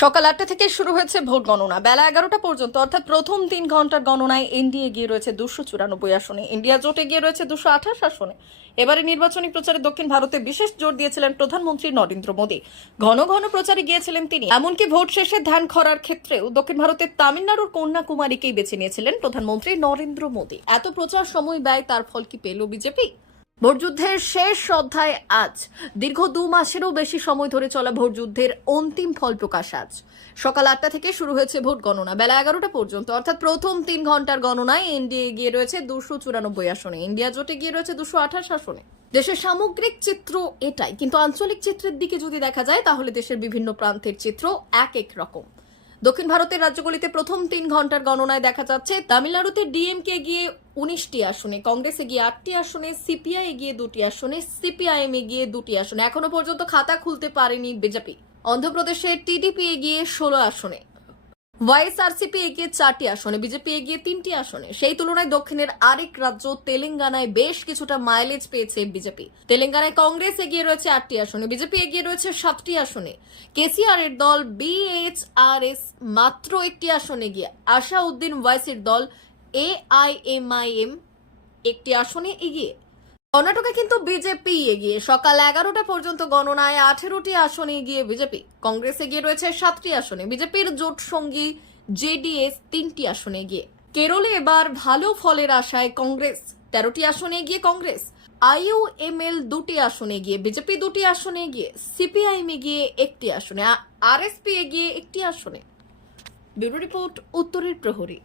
সকাল ৮টা থেকে শুরু হয়েছে ভোট গণনা। বেলা ১১টা পর্যন্ত অর্থাৎ প্রথম ৩ ঘন্টার গণনায় এনডিএ এগিয়ে রয়েছে ২৯৪ আসনে, ইন্ডিয়া জোট এগিয়ে রয়েছে ২২৮ আসনে। এবারে নির্বাচনী প্রচারে দক্ষিণ ভারতে বিশেষ জোর দিয়েছিলেন প্রধানমন্ত্রী নরেন্দ্র মোদী। ঘন ঘন প্রচারে গিয়েছিলেন তিনি। এমনকি ভোট শেষে ধ্যান খরার ক্ষেত্রেও দক্ষিণ ভারতের তামিলনাড়ুর কন্যাকুমারীকেই বেছে নিয়েছিলেন প্রধানমন্ত্রী নরেন্দ্র মোদী। এত প্রচার সময় ব্যয়, তার ফল কি পেল বিজেপি? ভোটযুদ্ধের শেষ অধ্যায় আজ। দীর্ঘ ২ মাসেরও বেশি সময় ধরে চলা ভোটযুদ্ধের অন্তিম ফল প্রকাশ আজ। সকাল ৮টা থেকে শুরু হয়েছে ভোট গণনা। বেলা ১১টা পর্যন্ত অর্থাৎ প্রথম ৩ ঘন্টার গণনায় এনডিএ এগিয়ে রয়েছে ২৯৪ আসনে, ইন্ডিয়া জোট এগিয়ে রয়েছে ২২৮ আসনে। দেশের সামগ্রিক চিত্র এটাই, কিন্তু আঞ্চলিক চিত্রের দিকে যদি দেখা যায় তাহলে দেশের বিভিন্ন প্রান্তের চিত্র এক এক রকম। দক্ষিণ ভারতের রাজ্যগুলিতে প্রথম ৩ ঘন্টার গণনায় দেখা যাচ্ছে তামিলনাড়ুতে ডিএমকে এগিয়ে ১৯টি আসনে, কংগ্রেস এগিয়ে ৮টি আসনে, সিপিআই এগিয়ে ২টি আসনে, সিপিআইএম এগিয়ে ২টি আসনে। এখনো পর্যন্ত খাতা খুলতে পারেনি বিজেপি। অন্ধ্রপ্রদেশে টিডিপি এগিয়ে ১৬ আসনে, ওয়াইএসআরসিপি এগিয়ে 4টি আসনে, বিজেপি এগিয়ে 3টি আসনে। সেই তুলনায় দক্ষিণের আরেক রাজ্য তেলেঙ্গানায় বেশ কিছুটা মাইলেজ পেয়েছে বিজেপি। তেলেঙ্গানায় কংগ্রেস এগিয়ে রয়েছে 8টি আসনে, বিজেপি এগিয়ে রয়েছে 7টি আসনে। কেসিআর এর দল বিএইচআরএস মাত্র 1টি আসনে এগিয়ে। আশাউদ্দিন ওয়াইসির দল এআইএমআইএম 1টি আসনে এগিয়ে। কর্ণাটকে কিন্তু বিজেপি এগিয়ে। সকাল ১১টা পর্যন্ত গণনায় 18টি আসনে এগিয়ে বিজেপি। কংগ্রেস এগিয়ে রয়েছে 7টি আসনে, বিজেপির জোট সঙ্গী জেডিএস 3টি আসনে এগিয়ে। কেরলে এবার ভালো ফলের আশায় কংগ্রেস, 13টি আসনে এগিয়ে কংগ্রেস। আইইউএমএল 2টি আসনে এগিয়ে, বিজেপি 2টি আসনে এগিয়ে, সিপিআইএম এগিয়ে 1টি আসনে, আরএসপি এগিয়ে 1টি আসনে। ব্যুরো রিপোর্ট, উত্তরের প্রহরী।